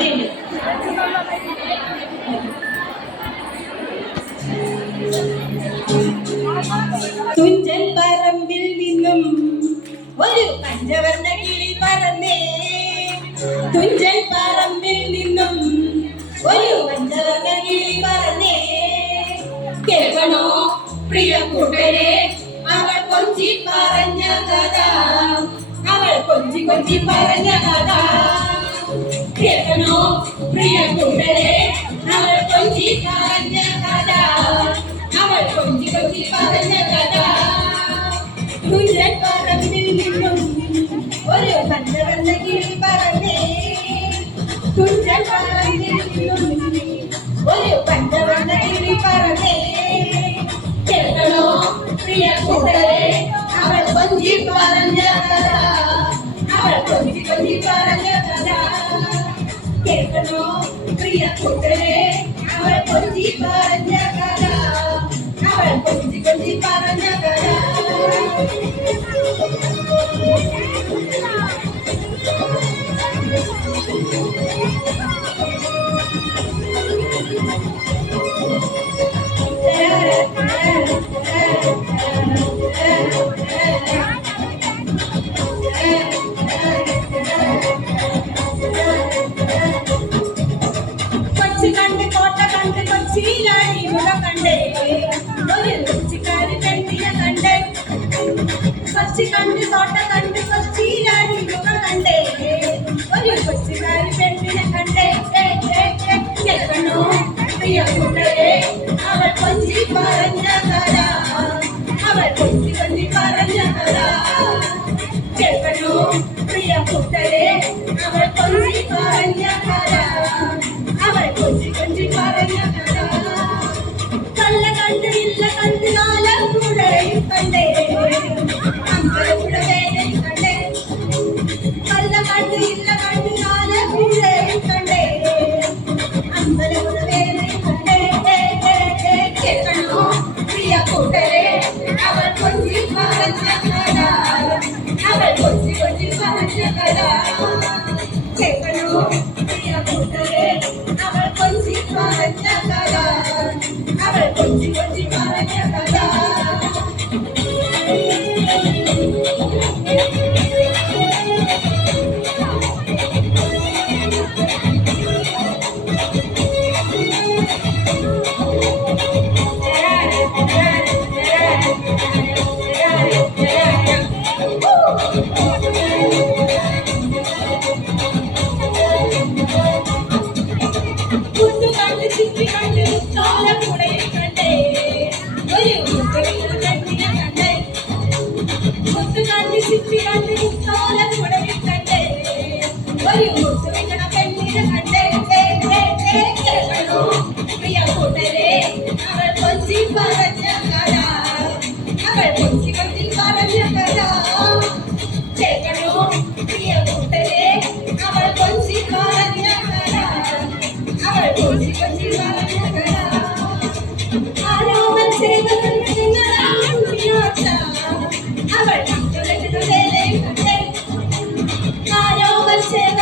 അവിടെയുണ്ട്. തുഞ്ചൻ പറമ്പിൽ നിന്നും ഒരു പഞ്ചവർണ്ണ കിളി പറന്നേ. തുഞ്ചൻ പറമ്പിൽ നിന്നും ഒരു പഞ്ചവർണ്ണ കിളി പറന്നേ. കേൾക്കണോ പ്രിയ കൂട്ടരെ അവൾ കൊഞ്ചി പറഞ്ഞ കഥ, അവൾ കൊഞ്ചി കൊഞ്ചി പറഞ്ഞ കഥ. കേൾക്കണോ പ്രിയ കൂട്ടരെ അവൾ കൊഞ്ചി പറഞ്ഞ കഥ, അവൾ കൊഞ്ചി കൊഞ്ചി പറഞ്ഞ കഥ. തുഞ്ചൻ പറമ്പിൽ നിന്നും ഒരു പഞ്ചവർണ്ണ കിളി പറന്നേ. തുഞ്ചൻ പറമ്പിൽ നിന്നും ഒരു പഞ്ചവർണ്ണ കിളി പറന്നേ. കേൾക്കണോ പ്രിയ കൂട്ടരെ അവൾ കൊഞ്ചി പറഞ്ഞ കഥ, അവൾ കൊഞ്ചി കൊഞ്ചി പറഞ്ഞ കഥ. കേൾക്കണോ പ്രിയ കൂട്ടരെ അവൾ കൊഞ്ചി പറഞ്ഞ കഥ, അവൾ കൊഞ്ചി കൊഞ്ചി പറഞ്ഞ കഥ. കണ്ട് കോട്ട കണ്ട് കൊച്ചിയിലായി മുഖ കണ്ടേ. ഒരു കൊച്ചിക്കാരി പെണ്ണിനെ കണ്ടേ. കൊച്ചി കണ്ട് കോട്ട കണ്ട് കൊച്ചിയിലായി മുഖ കണ്ടേ. ഒരു കൊച്ചിക്കാരി പെണ്ണിനെ കണ്ടേ. കേൾക്കണോ പ്രിയ കൂട്ടരെ അവൾ കൊഞ്ചി പറഞ്ഞ കഥ, അവൾ കൊഞ്ചി കൊഞ്ചി പറഞ്ഞ കഥ. കേൾക്കണോ പ്രിയ കൂട്ടരെ അവൾ കൊഞ്ചി പറഞ്ഞ കഥ, അവൾ കൊഞ്ചി കൊഞ്ചി പറഞ്ഞ കഥ. കള്ള കണ്ട് ഇല്ല കണ്ട് നാലമ്പുഴയും കണ്ടേ. അമ്പലപ്പുഴ വേലയും കണ്ടേ. കള്ള കണ്ട് ഇല്ല കണ്ട് നാലമ്പുഴയും കണ്ടേ. അമ്പലപ്പുഴ വേലയും കണ്ടേ. കേൾക്കണോ പ്രിയ കൂട്ടരെ അവൾ കൊഞ്ചി പറഞ്ഞ കഥ, അവൾ കൊഞ്ചി കൊഞ്ചി പറഞ്ഞ കഥ. കേൾക്കണോ പ്രിയ കൂട്ടരെ അവൾ കൊഞ്ചി പറഞ്ഞ കഥ, അവൾ കൊഞ്ചി കൊഞ്ചി പറഞ്ഞ കഥ. പ്രിയ കൂട്ടരെ അവൾ കൊഞ്ചി പറഞ്ഞ കഥ, അവൾ കൊഞ്ചി കൊഞ്ചി പറഞ്ഞ കഥ. കേൾക്കണോ പ്രിയ കൂട്ടരെ അവൾ കൊഞ്ചി പറഞ്ഞ കഥ, അവൾ കൊഞ്ചി കൊഞ്ചി പറഞ്ഞ കഥ. ആരോമൽ ചേർച്ച അവൾ വേലയും കണ്ടേ. ആരോമൽ ചേർച്ച